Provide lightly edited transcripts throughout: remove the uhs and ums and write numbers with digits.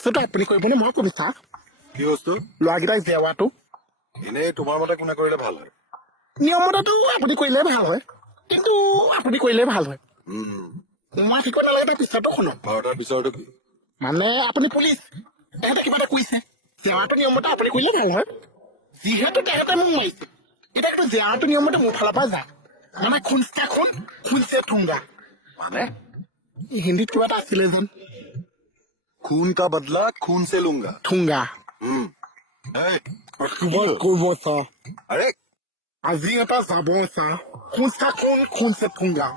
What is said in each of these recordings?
সেটা আপুনি কৰিবনে মই কৰিম ছাৰ কি বস্তু ল'ৰাকেইটাই জেৱাটো এনেই তোমাৰ মতে কোনে কৰিলে ভাল হয় নিয়মমতেতো আপুনি কৰিলে ভাল হয় কিন্তু আপুনি কৰিলে ভাল হয় মই শিকো নালাগে তাৰ পিছতো শুনক আৰু তাৰ পিছৰটো কি মানে আপুনি পুলিচ তেহেঁতে কিবা এটা কৰিছে জেৱাটো নিয়মমতে আপুনি কৰিলে ভাল হয় যিহেতু তেহেঁতে মোক মাৰিছে এতিয়া জেৱাটো নিয়মমতে মোৰ ফালৰ পৰা যায় মানে খুনচা খুন খুনচে ঠুংগা মানে হিন্দীত কিবা এটা আছিলে যেন খুন কা বদলা খুন সে লুংগা ঠুংগা এই, কিবা কৰিব ছাৰ আৰে আজি এটা যাব ছাৰ খুনচা খুন খুনচে ঠুংগা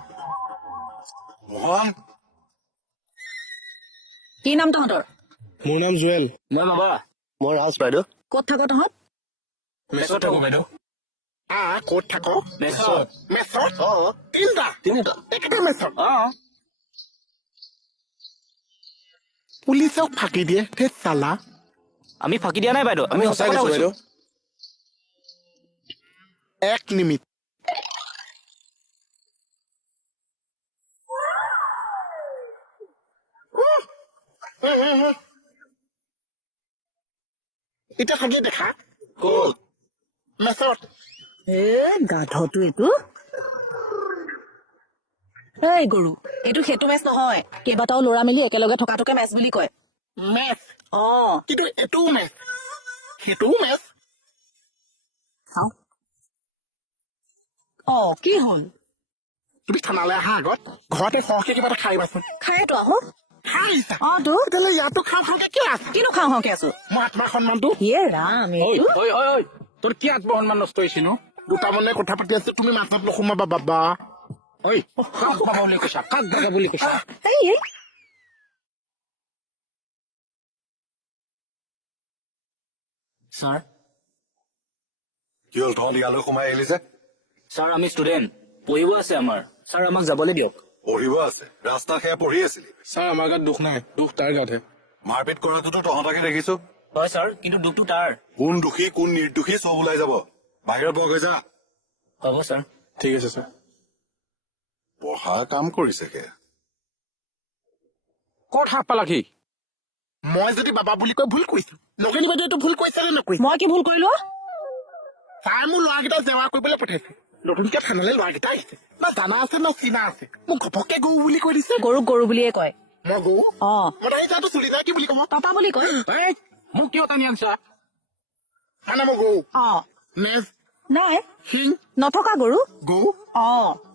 মোহন কি নাম তহঁতৰ মোৰ নাম জুৱেল মই বাবা মই ৰাজ বাইদেউ ক'ত থাক তহঁত মেছত থাকো বাইদেউ ক'ত থাক মেছত মেছত তিনিটা একেটা মেছত পুলিচক ফাঁকি দিয়ে সেই চালা আমি ফাঁকি দিয়া নাই বাইদেউ আমি সঁচাই কৈছো বাইদেউ এক নিমিট এতিয়া থাকি দেখা ক'ত মেছত এ গাধটো এইটো এই গৰু এইটো সেইটো মেচ নহয় কেইবাটাও ল'ৰা মিলি একেলগে থকাটোকে মেচ বুলি কয় মেচ অ কিন্তু এইটোও মেচ সেইটোও মেচ অ কি হ'ল তুমি থানালৈ অহা আগত ঘৰতে সৰহকে কিবা এটা খাই বাচোন খাইতো আহো খাই অ তো তেতিয়াহ'লে ইয়াতো খাওঁ খাওঁকে কিয় আছে কিনো খাওঁ খাওঁকে আছো মই আত্মাৰ সন্মানটো ইয়ে ৰাম এইটো ঐ তোৰ কি আত্মসন্মান নষ্ট হৈছে নো দুটামানে কথা পাতি আছো তুমি মাছত নোসোমাবা বাবা ঐ কাক বাবা বুলি কৈছা কাক বাবা বুলি কৈছা এই এই ছাৰ কি হ'ল তহঁত ইয়ালৈ সোমাই আহিলি যে ছাৰ আমি ষ্টুডেণ্ট পঢ়িব আছে আমাৰ ছাৰ আমাক যাবলৈ দিয়ক পঢ়িব আছে ৰাস্তাত সেয়া পঢ়ি আছিলি ছাৰ আমাৰ গাত দুখ নাই দুখ তাৰ গাতহে মাৰপিট কৰাটোতো তহঁতকে দেখিছো হয় ছাৰ কিন্তু দুখটো তাৰ কোন দোষী কোন নিৰ্দোষী চব ওলাই যাব বাহিৰত বগৈ যা হ'ব ছাৰ ঠিক আছে ছাৰ পঢ়া কাম কৰিছে সেয়া ক'ত হাত পালাহি মই যদি বাবা বুলি কৈ ভুল কৰিছো নগেনি বাইদেউ এইটো ভুল কৰিছে নে নকৰিছে মই কি ভুল কৰিলো ছাৰ মোৰ ল'ৰাকেইটা জেৱা কৰিবলৈ পঠাইছে নতুনকে থানালৈ ল'ৰাকেইটা আহিছে না জানা আছে না চিনা আছে মোক ঘপককে গৰু বুলি কৈ দিছে গৰুক গৰু বুলিয়ে কয় মই গৰু অ মই তাই চুলি যায় কি বুলি কম পাপা বুলি কয় মোক কিয় টানি আনছা মানে মই গৰু অ নেজ নাই শিং নথকা গৰু গৰু অ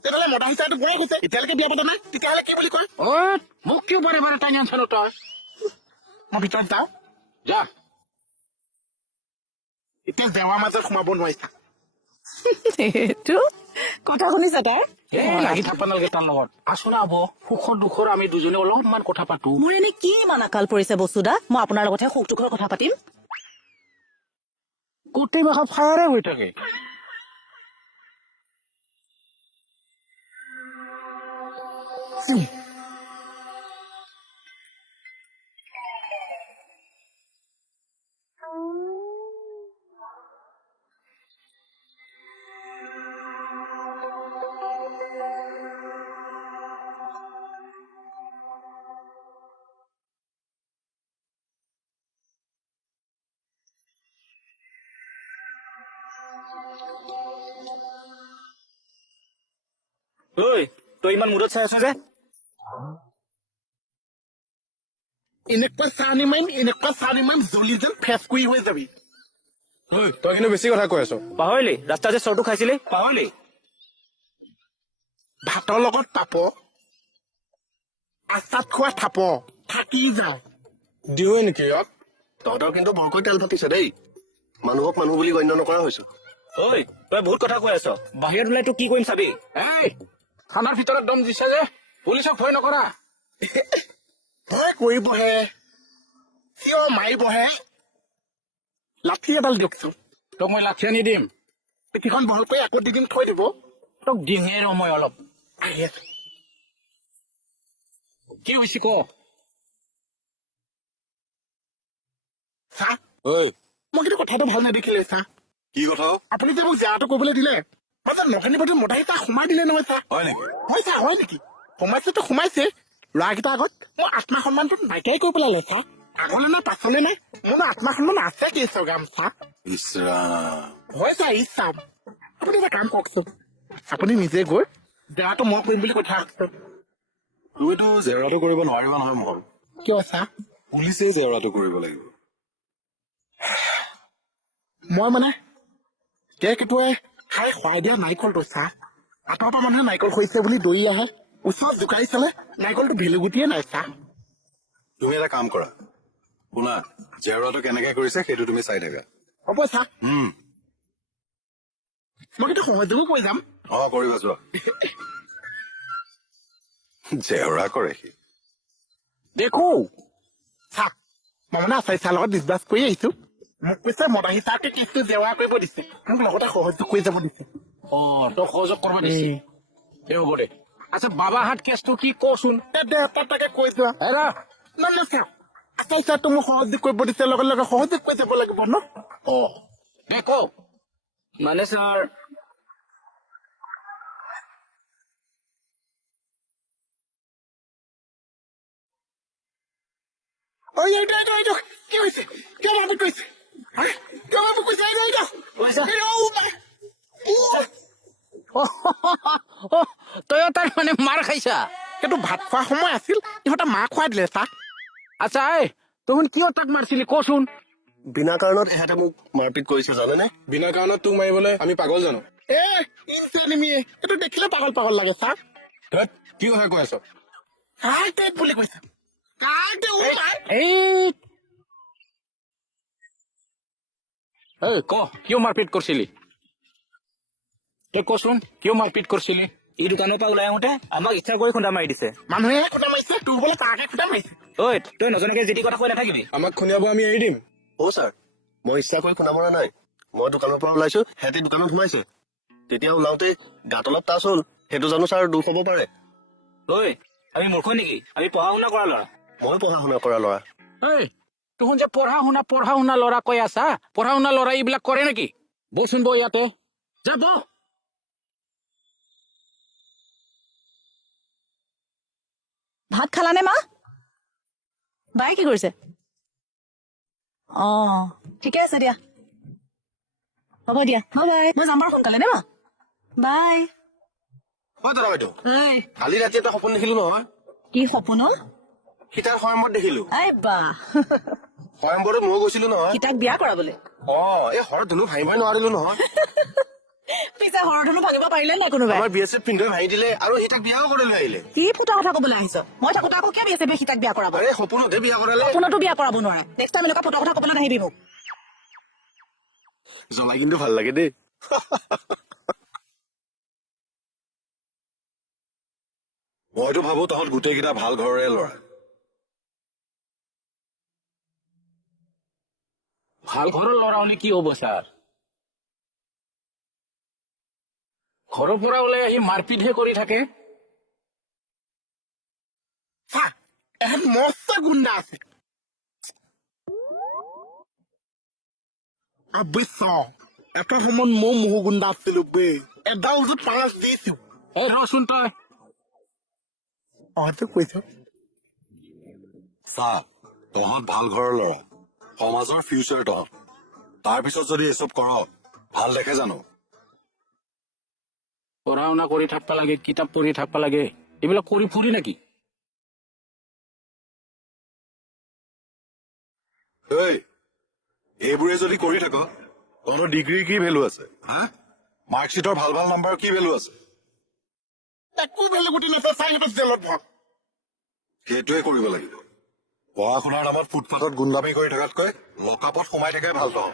তেতিয়াহ'লে মতা হিচাপটো বয়া গৈছে এতিয়ালৈকে বিয়া পতা নাই তেতিয়াহ'লে কি বুলি কয় ঐ মোক কিয় বাৰে বাৰে টানি আনছা নো তই মই ভিতৰত যাওঁ যা এতিয়া জেৱাৰ মাজত সোমাব নোৱাৰিছা এইটো কথা শুনিছা তাই লাগি থাকবা নালাগে তাৰ লগত আছো না হব সুখৰ দুখৰ আমি দুজনে অলপমান কথা পাতো মোৰ এনে কি ইমান আকাল পৰিছে বস্তুদা মই আপোনাৰ লগতহে সুখ দুখৰ কথা পাতিম গোটেই মাহত ফায়াৰে হৈ থাকে ঐ তই ইমান মূৰত চাই আছ যে এনেকুৱা চানি মাৰিম জ্বলি যেন ফেচকুৰি হৈ যাবি তই কিন্তু বেছি কথা কৈ আছ পাহৰিলি ৰাস্তা যে চৰটো খাইছিলি পাহৰিলি ভাতৰ লগত পাপ আচাত খোৱা থাপ থাকি যায় দিওঁৱে নেকি ইয়াক তহঁতৰ কিন্তু বৰকৈ তেল ফাটিছে দেই মানুহক মানুহ বুলি গণ্য নকৰা হৈছো ঐ তই বহুত কথা কৈ আছ বাহিৰত ওলাই তোক কি কৰিম চাবি এই থানাৰ ভিতৰত দম দিছে যে পুলিচক ভয় নকৰা ভয় কৰিবহে চিঞৰ মাৰিবহে লাঠি এডাল দিয়কচোন তোক মই লাঠি আনি দিম পিঠিখন বহল কৰি আকৌ দি দিম থৈ দিব তোক দিঙে ৰ মই অলপ আহি আছে কি হৈছে ক চাহ ঐ মই কিন্তু কথাটো ভাল নেদেখিলে চাহ কি কথা আপুনি যে মোক জেৱাটো কৰিবলৈ দিলে মই যে নগেনি বাইদেউ মদাহী চাহ সোমাই দিলে নহয় চাহ হয় নেকি হয় চাহ হয় নেকি সোমাইছেতো সোমাইছে ল'ৰাকেইটাৰ আগত মোৰ আত্মা সন্মানটো নাইকিয়াই কৰি পেলালে চাহ আগলে না পাছলে নাই মোৰ আত্মাখন আছে কেছৰ গামছা ইছৰাম হয় ছাৰ ইচ্ছাম আপুনি এটা কাম কৰকচোন আপুনি নিজে গৈ জেৰাটো মই কৰিম বুলি কৈ থাকচোন তুমিতো জেওৰাটো কৰিব নোৱাৰিবা নহয় মোহন কিয় ছাৰ পুলিচেই জেওৰাটো কৰিব লাগিব মই মানে কেইকেইটাই খাই খুৱাই দিয়া নাৰিকলটো ছাৰ আঁতৰৰ পৰা মানুহে নাৰিকল খৰিছে বুলি দৌৰি আহে ওচৰত জোকাৰি চালে নাৰিকলটো ভেলুগুটিয়ে নাই ছাৰ তুমি এটা কাম কৰা শুনা জেওৰাটো কেনেকে কৰিছে সেইটো তুমি চাই থাকা হ'ব ছাৰ মই কিন্তু সহযোগো কৰি যাম কৰিবা যোৱা জেওৰা কৰে সি দেখো ছাৰ মই মানে আচাৰি ছাৰ লগত ডিছকাছ কৰি আহিছো মোক কৈছে মদাহী ছাৰকে কেছটো জেওৰা কৰিব দিছে মোক লগতে সহযোগ কৰি যাব দিছে তই সহযোগ কৰিব দিছে দে হ'ব দে আচ্ছা বাবাহাত কেছটো কি কচোন দে তাকে কৈ যোৱা এৰা নহয় ছাৰ আচাৰি ছাৰটো মোক সহযোগ কৰিব দিছে লগে লগে সহযোগ কৰি যাব লাগিব ন দে ক মানে ছাৰ এইটো কি হৈছে কিয় মাৰপিট কৰিছে কিয় মাৰপিট কৰিছে তই তাৰ মানে মাৰ খাইছা সেইটো ভাত খোৱা সময় আছিল ইহঁতে মাৰ খুৱাই দিলে ছাৰ আচ্ছা তখন কিয় তাক মাৰছিলি কচোন বিনা কাৰণত এহেঁতে মোক মাৰপিট কৰিছে জানেনে বিনা কাৰণত তোক মাৰিবলৈ আমি পাগল জানো ইনচানিমিয়ে এইটো দেখিলে পাগল পাগল লাগে ছাৰ ধেৎ, কি কথা কৈ আছ কাইটেট বুলি কৈছে ক কিয় মাৰপিট কৰিছিলি তই কচোন কিয় মাৰপিট কৰিছিলি এই দোকানৰ পৰা ওলাই আহোঁতে আমাক ইচ্ছা কৰি খুন্দা মাৰি দিছে মানুহে খুটা মাৰিছে তোৰ বোলে তাকে খুটা মাৰিছে ঐ তই নজনাকে যি টি কথা কৈ নাথাকিবি আমাক খুন্দিয়াব আমি এৰি দিম ছাৰ মই ইচ্ছা কৰি খুন্দা মৰা নাই মই দোকানৰ পৰা ওলাইছো সিহঁতে দোকানত সোমাইছে তেতিয়া ওলাওতে গাত অলপ টাচ হ'ল সেইটো জানো ছাৰ দুখ হ'ব পাৰে ঐ আমি মূৰ্খ নেকি আমি পঢ়া শুনা কৰা ল'ৰা মই পঢ়া শুনা কৰা ল'ৰা তখন যে পঢ়া শুনা ল'ৰা কৈ আছা পঢ়া শুনা ল'ৰা এইবিলাক কৰে নেকি বচোন বৌ ইয়াতে যাব ভাত খালানে মা বাই কি কৰিছে ঠিকে আছে দিয়া হ'ব দিয়া বাই মই যাম বাৰু সোনকালে দেই মা বাই দাদা বাইদেউ কালি ৰাতি এটা সপোন দেখিলো নহয় কি সপোন হ'ল সীতাৰ স্বয়ম্বৰত দেখিলো আই বা স্বয়ম্বৰত মই গৈছিলো নহয় সীতাক বিয়া কৰাবলৈ এই হৰত ধনু ভাঙিবই নোৱাৰিলো নহয় পিছে হৰধনু ভাঙিব পাৰিলে নাই কোনোবাই আমাৰ বি এছ এফ পিন্ধুৱে ভাঙি দিলে আৰু সীতাক বিয়াও কৰিলৈ আহিলে কি ফুটা কথা কবলৈ আহিছ মই থাকোতে আকৌ কিয় বিয়া সীতাক বিয়া কৰাব আৰে সপোনতহে বিয়া কৰালে কোনোতো বিয়া কৰাব নোৱাৰে নেক্সট টাইম এনেকুৱা ফুটা কথা কবলৈ নাহিবি মোক জ্বলাই কিন্তু ভাল লাগে দেই মইতো ভাবো তহঁত গোটেইকেইটা ভাল ঘৰৰে ল'ৰা ভাল ঘৰৰ ল'ৰা হলে কি হ'ব ছাৰ ঘৰৰ পৰা ওলাই আহি মাৰপিটহে কৰি থাকে ছাৰ এহেঁত মস্ত গুণ্ডা আছে অৱশ্য এটা সময়ত মই মহু গুণ্ডা আছিলো বে এডাল ওচৰত 5 দিছো ৰচোন তই কৈছ চা তহঁত ভাল ঘৰৰ ল'ৰা সমাজৰ ফিউচাৰ তহঁত তাৰপিছত যদি এসব কৰ ভাল দেখে জানো পঢ়া শুনা কৰি থাকিব লাগে কিতাপ পঢ়ি থাকিব লাগে এইবিলাক কৰি ফুৰি নেকি এইবোৰে যদি কৰি থাক তহঁতৰ ডিগ্ৰীৰ কি ভেলু আছে হা মাৰ্কশ্বিটৰ ভাল ভাল নাম্বাৰ কি ভেলু আছে একো ভেলুগুটি নাছে চাৰিহঁতৰ জেলত ভৰ সেইটোৱে কৰিব লাগিব পঢ়া শুনাৰ নামত ফুটপাথত গুণ্ডামি কৰি থকাতকৈ লকআপত সোমাই থাকাই ভাল পাওঁ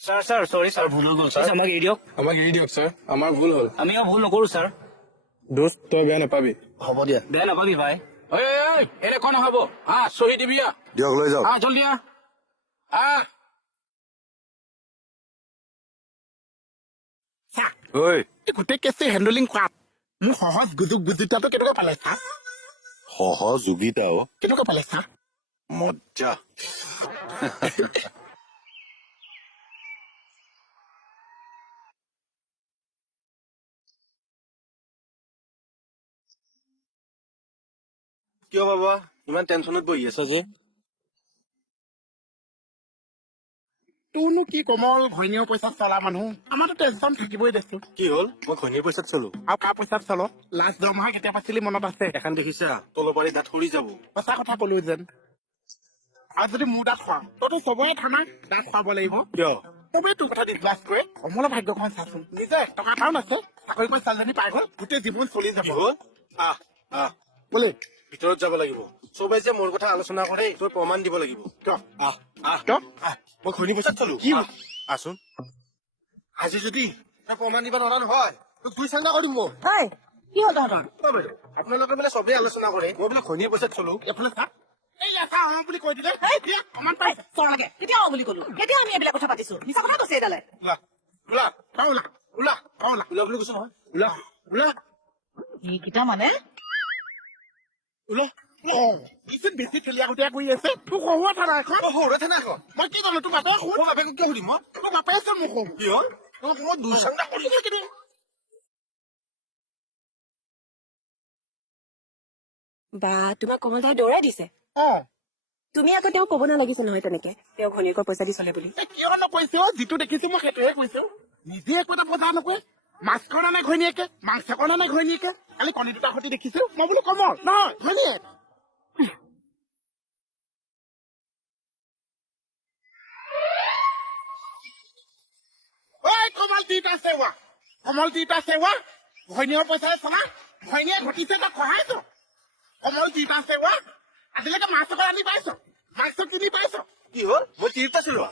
ছাৰ চৰি ছাৰ ভুল হৈ গ'ল ছাৰ আমাক এৰি দিয়ক আমাক এৰি দিয়ক ছাৰ আমাৰ ভুল হ'ল আমি আৰু ভুল নকৰো ছাৰ দোস্ত তই বেয়া নাপাবি হ'ব দিয়া বেয়া নাপাবি ভাই এনেকুৱা নহব চহী দিবি দিয়ক লৈ যাওক জলদি এই গোটেই কেছটো হেণ্ডলিং কৰাত মোৰ সহজ বুজুতাটো কেনেকুৱা পালে ছাৰ সহযোগিতাও কেনেকুৱা পালে ছাৰ মজ্জা কিয় বাবা ইমান টেনচনত বহি আছা যে? তোৰনো কি কমল ঘৈণীয়েও পইচাত চলা মানুহ আমাৰতো টেনচন থাকিবই দেচোন কি হ'ল? মই ঘৈণীৰ পইচাত চলো। আৰু কাৰ পইচাত চল লাষ্ট দৰমহা কেতিয়া পাইছিলি মনত আছে এখন দেখিছা তলৰ পাৰি দাঁত সৰি যাব। সঁচা কথা কলো যেন আৰু যদি মোৰ দাঁত খোৱা তইতো চবৰে থানা দাঁত খুৱাব লাগিব কিয়? চবেই তোৰ কথা ডিছকাছ কৰি কমলৰ ভাগ্যখন চাচোন নিজে 1 টকা এটাও নাছে চাকৰি কৰি ছোৱালীজনী পাই গ'ল গোটেই জীৱন চলি যাব কি হ'ল? আহ আহ বোলে ভিতৰত যাব লাগিব। চবে যে মোৰ কথা আলোচনা কৰে তই প্ৰমাণ দিব লাগিব। কিয় আহ আহ কিয় আহ মই ঘৈণীৰ পইচাত চলো। কি আহ, আহচোন আজি যদি তই প্ৰমাণ দিব নোৱাৰা নহয় তোক 2 চান্দা কৰিম মই। হয় কি হ'ল তহঁতৰ আপোনালোকে বোলে চবেই আলোচনা কৰে মই বোলে ঘৈণীৰ পইচাত চলো। এইফালে চা এই এটা বুলি কৈ দিলে এতিয়া অকমান পাই চৰাগে কেতিয়া হ'ব বুলি ক'লো কেতিয়া আমি এইবিলাক কথা পাতিছো মিছা কথা কৈছে এইডালে ওলা ওলা ওলা ওলা ওলা ওলা বুলি কৈছো নহয়। ওলা ওলা এইকেইটা মানে ওলা ইমান বেছি ঠেলীয়া খুটীয়া কৰি আছে তোক সহুৱা থানা এখন সৰুৱে থানা এখন মই কি জানো তোৰ বাপে মই বাপেকক কিয় সুধিম মই? তোৰ বাপে আছে মোক সৰু কি হ'ল? মই 2 চান্দা কৰি বা তোমাক কমল দাই দৌৰাই দিছে অ তুমি আকৌ তেওঁ ক'ব নালাগিছে নহয় তেনেকে তেওঁ ঘৈণীয়েকৰ পইচা দি চলে বুলি কিয় নকৈছে যিটো দেখিছো মই সেইটোহে কৈছো নিজে একো এটা বজাৰ নকৰে মাছ খোৱা নাই ঘৈণীয়েকে মাংস খোৱা নাই ঘৈণীয়েকে কালি কণী 2টা সতি দেখিছো মই বোলো কমল নহয় ঘৈণীয়েক ঐ কমল তিতা সেৱা কমল তিতা সেৱা ঘৈণীয়েৰ পইচাৰে চলা ঘৈণীয়ে ঘটিছে তই সহায়ছো কমল তিতা সেৱা আজিলৈকে মাছ অকল আনি পাইছ মাছ কিনি পাইছ কি হ'ল? মই তিৰোতা চলোৱা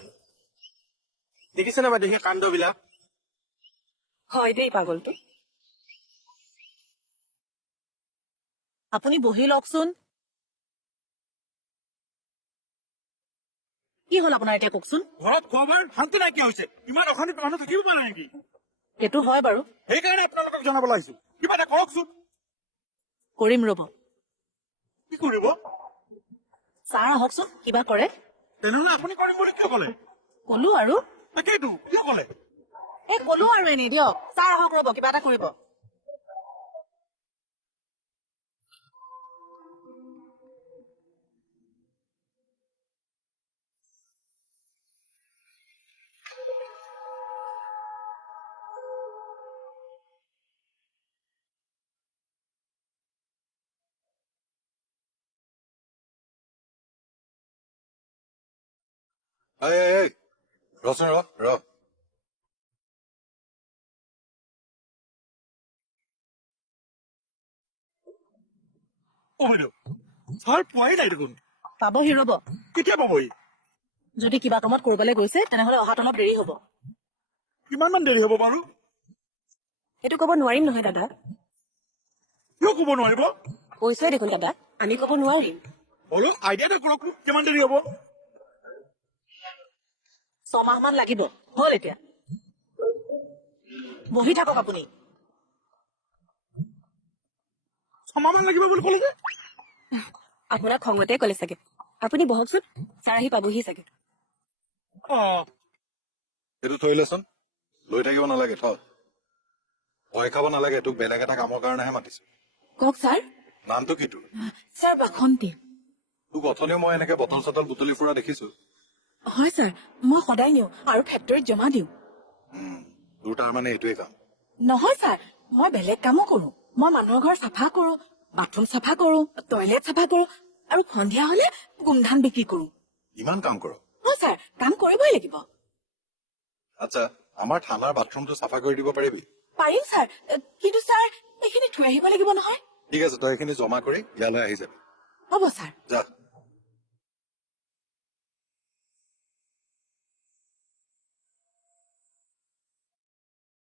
দেখিছে নে বাইদেউ সেই কাণ্ডবিলাক? হয় দেই পাগলটো আপুনি বহি লওকচোন কি হ'ল আপোনাৰ এতিয়া কওকচোন ঘৰত খোৱাবাৰ শান্তি নাইকিয়া হৈছে ইমান অশান্তিত মানুহ থাকিব পাৰে নেকি? সেইটো হয় বাৰু সেইকাৰণে আপোনালোকক জনাবলৈ আহিছো কিবা এটা কওকচোন। কৰিম ৰ'ব কি কৰিব? ছাৰ আহকচোন কিবা কৰে তেনেহলে আপুনি কৰিম বুলি কিয় ক'লে? ক'লো আৰু তাকেইতো কিয় ক'লে? এই ক'লো আৰু এনেই দিয়ক ছাৰ আহক ৰ'ব কিবা এটা কৰিব এই ৰচোন ৰ অ বাইদেউ ছাৰ পোৱাই নাই দেখোন। পাবহি ৰ'ব কেতিয়া পাবহি? যদি কিবা কামত কৰবালৈ গৈছে তেনেহলে অহাত অলপ দেৰি হ'ব কিমান মান দেৰি হ'ব বাৰু? সেইটো ক'ব নোৱাৰিম নহয় দাদা কিয় ক'ব নোৱাৰিব? কৈছোৱে দেখোন দাদা আমি ক'ব নোৱাৰিম হ'লেও আইডিয়া এটা কৰক কিমান দেৰি হ'ব? 6 মাহ মান লাগিব হ'ল এতিয়া বহি থাকক আপুনি 6 মাহ মান লাগিব বুলি ক'লে যে। আপোনাক খঙতে ক'লে চাগে আপুনি বহকচোন ছাৰ আহি পাবহি চাগে অ এইটো থৈ লেচোন লৈ থাকিব নালাগে থ ভয় খাব নালাগে তোক বেলেগ এটা কামৰ কাৰণেহে মাতিছো কওক ছাৰ নামটো কি তোৰ ছাৰ বাসন্তী তোক অথনিও মই এনেকে বটল চটল বুটলি ফুৰা দেখিছো হয় ছাৰ মই সদায় নিওঁ আৰু ফেক্টৰীত জমা দিওঁ তোৰ তাৰ মানে এইটোৱে কাম নহয় ছাৰ মই বেলেগ কামো কৰো মই মানুহৰ ঘৰ চাফা কৰো বাথৰুম চাফা কৰো টয়লেট চাফা কৰো আৰু সন্ধিয়া হলে গোমধান বিক্ৰী কৰো ইমান কাম কৰ হয় ছাৰ কাম কৰিবই লাগিব আচ্ছা আমাৰ থানাৰ বাথৰুমটো চাফা কৰি দিব পাৰিবি পাৰিম ছাৰ কিন্তু ছাৰ এইখিনি থৈ আহিব লাগিব নহয় ঠিক আছে তই এইখিনি জমা কৰি ইয়ালৈ আহি যাবি হ'ব ছাৰ যা